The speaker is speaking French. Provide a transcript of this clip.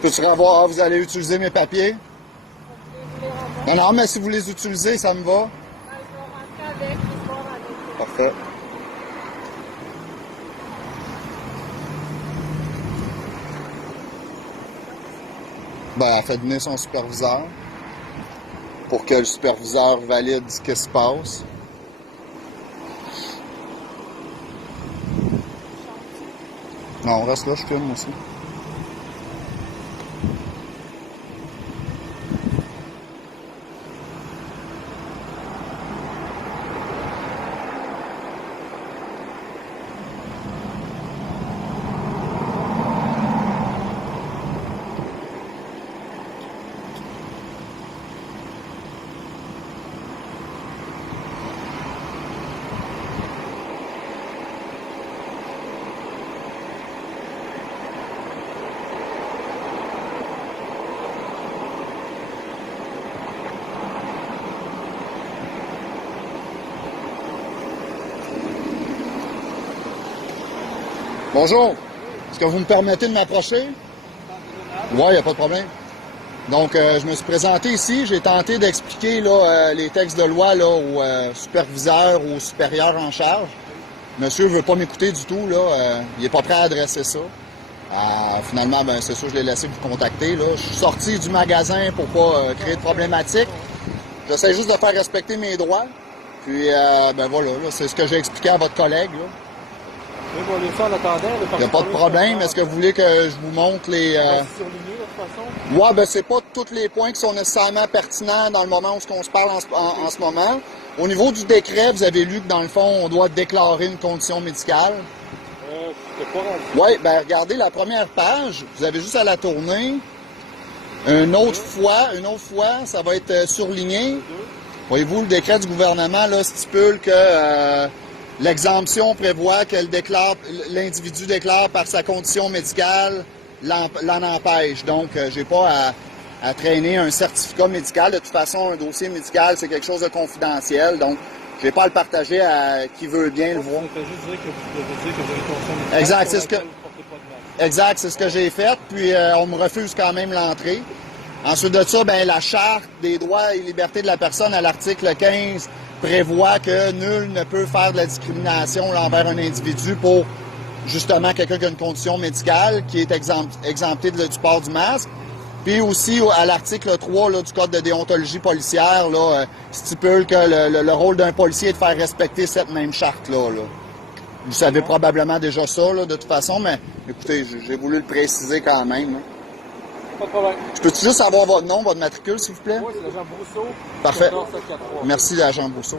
peux-tu revoir? Ah, vous allez utiliser mes papiers? Je vais vous les renvoyer. Non, mais si vous les utilisez, ça me va. Je vais rentrer avec, je vais voir avec. Parfait. Ben, elle fait venir son superviseur pour que le superviseur valide ce qui se passe. Non, on reste là, je filme aussi. Bonjour. Est-ce que vous me permettez de m'approcher? Oui, il n'y a pas de problème. Donc, je me suis présenté ici. J'ai tenté d'expliquer là, les textes de loi là, au superviseur ou au supérieur en charge. Monsieur ne veut pas m'écouter du tout. Là. Il n'est pas prêt à adresser ça. Finalement, ben, c'est sûr, je l'ai laissé vous contacter. Là. Je suis sorti du magasin pour pas créer de problématiques. J'essaie juste de faire respecter mes droits. Puis, ben voilà, c'est ce que j'ai expliqué à votre collègue. Là. Il n'y a pas de problème. Est-ce que vous voulez que je vous montre les... Ouais, ben c'est pas tous les points qui sont nécessairement pertinents dans le moment où on se parle en ce moment. Au niveau du décret, vous avez lu que dans le fond, on doit déclarer une condition médicale. Oui, ben regardez la première page. Vous avez juste à la tourner. Une autre fois, ça va être surligné. Voyez-vous, le décret du gouvernement là, stipule que... l'exemption prévoit que l'individu déclare par sa condition médicale l'en empêche. Donc, j'ai pas à traîner un certificat médical. De toute façon, un dossier médical, c'est quelque chose de confidentiel. Donc, j'ai pas à le partager à qui veut bien le voir. Exact, c'est ce que j'ai fait. Puis, on me refuse quand même l'entrée. Ensuite de ça, ben, la Charte des droits et libertés de la personne à l'article 15 prévoit que nul ne peut faire de la discrimination là, envers un individu pour justement quelqu'un qui a une condition médicale qui est exempté du port du masque. Puis aussi, à l'article 3 là, du Code de déontologie policière, là, stipule que le rôle d'un policier est de faire respecter cette même charte-là. Là. Vous savez probablement déjà ça, là, de toute façon, mais écoutez, j'ai voulu le préciser quand même. Hein. Pas de problème. Je peux-tu juste avoir votre nom, votre matricule, s'il vous plaît? Oui, c'est l'agent Brousseau. Parfait. 14 743. Merci, l'agent Brousseau.